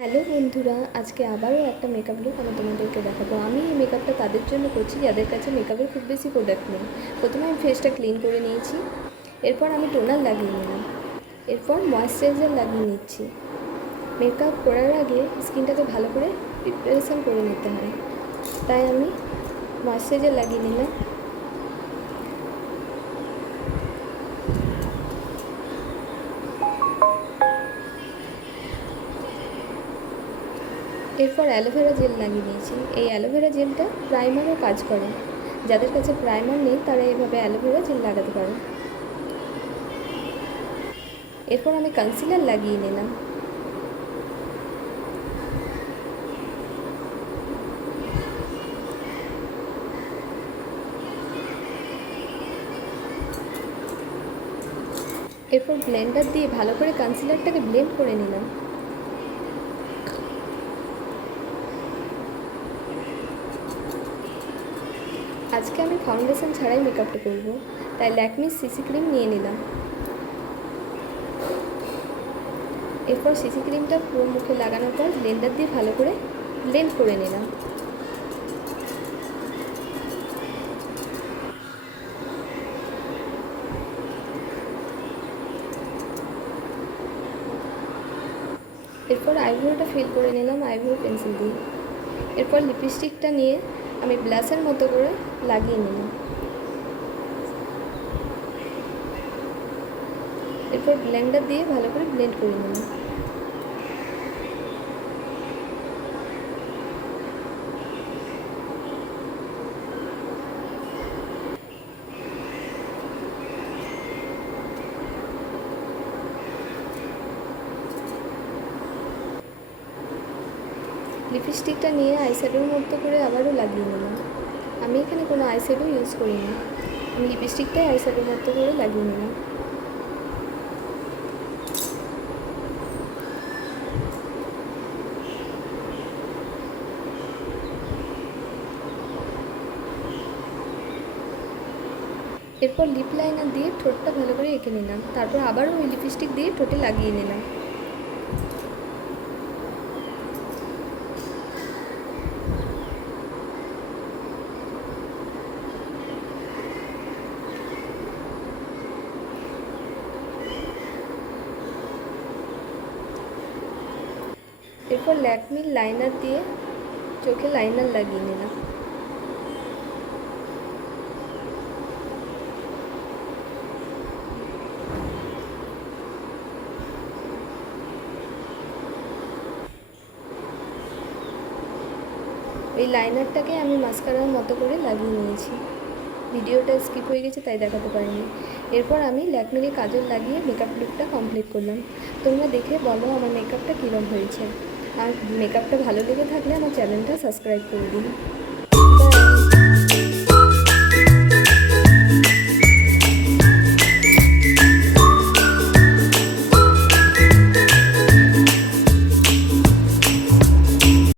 Hello বন্ধুরা, আজকে আবারও একটা মেকআপ লুক আমি তোমাদেরকে দেখাবো। আমি এই মেকআপটা তাদের জন্য করছি যাদের কাছে মেকআপের খুব বেশি প্রোডাক্ট নেই। প্রথমে আমি ফেসটা ক্লিন করে নিয়েছি, এরপর আমি টোনার লাগিয়ে নিলাম, এরপর ময়েশ্চারাইজার লাগিয়ে নিচ্ছি। মেকআপ করার আগে স্কিনটাকে ভালো করে প্রিপারেশান করে নিতে হয়, তাই আমি ময়েশ্চারাইজার লাগিয়ে নিলাম। এরপর অ্যালোভেরা জেল লাগিয়ে নিয়েছি। এই অ্যালোভেরা জেলটা প্রাইমারও কাজ করে, যাদের কাছে প্রাইমার নেই তারা এইভাবে অ্যালোভেরা জেল লাগাতে পারে। এরপর আমি কনসিলার লাগিয়ে নিলাম। এরপর ব্লেন্ডার দিয়ে ভালো করে কনসিলারটাকে ব্লেন্ড করে নিলাম। আজকে আমি ফাউন্ডেশন ছাড়াই মেকআপটা করব, তাই ল্যাকমির সিসি ক্রিম নিয়ে নিলাম। এরপর সিসি ক্রিমটা পুরো মুখে লাগানোর পর ব্লেন্ডার দিয়ে ভালো করে ব্লেন্ড করে নিলাম। এরপর আইব্রোটা ফিল করে নিলাম আইব্রো পেন্সিল দিয়ে। এরপর লিপস্টিকটা নিয়ে আমি ব্লাশের মতো করে লাগিয়ে নিলাম। এরপর ব্লেন্ডার দিয়ে ভালো করে ব্লেন্ড করে নিলাম। লিপস্টিকটা নিয়ে আইশ্যাডোর মতো করে আবারও লাগিয়ে নিলাম। আমি এখানে কোনো আইশ্যাডো ইউজ করিনি, আমি লিপস্টিকটাই আইশ্যাডোর মতো করে লাগিয়ে নিলাম। এরপর লিপ লাইনার দিয়ে ঠোঁটটা ভালো করে এঁকে নিলাম, তারপর আবারও ওই লিপস্টিক দিয়ে ঠোঁটে লাগিয়ে নিলাম। এরপর ল্যাকমির লাইনার দিয়ে চোখে লাইনার লাগিয়ে নিলাম। এই লাইনারটাকে আমি মাস্কারার মতো করে লাগিয়ে নিয়েছি। ভিডিওটা স্কিপ হয়ে গেছে তাই দেখাতে পারিনি। এরপর আমি ল্যাকমির কাজল লাগিয়ে মেকআপ লুকটা কমপ্লিট করলাম। তোমরা দেখে বলো আমার মেকআপটা কীরকম হয়েছে। আর মেকআপটা ভালো লেগে থাকলে আমার চ্যানেলটা সাবস্ক্রাইব করে দিন।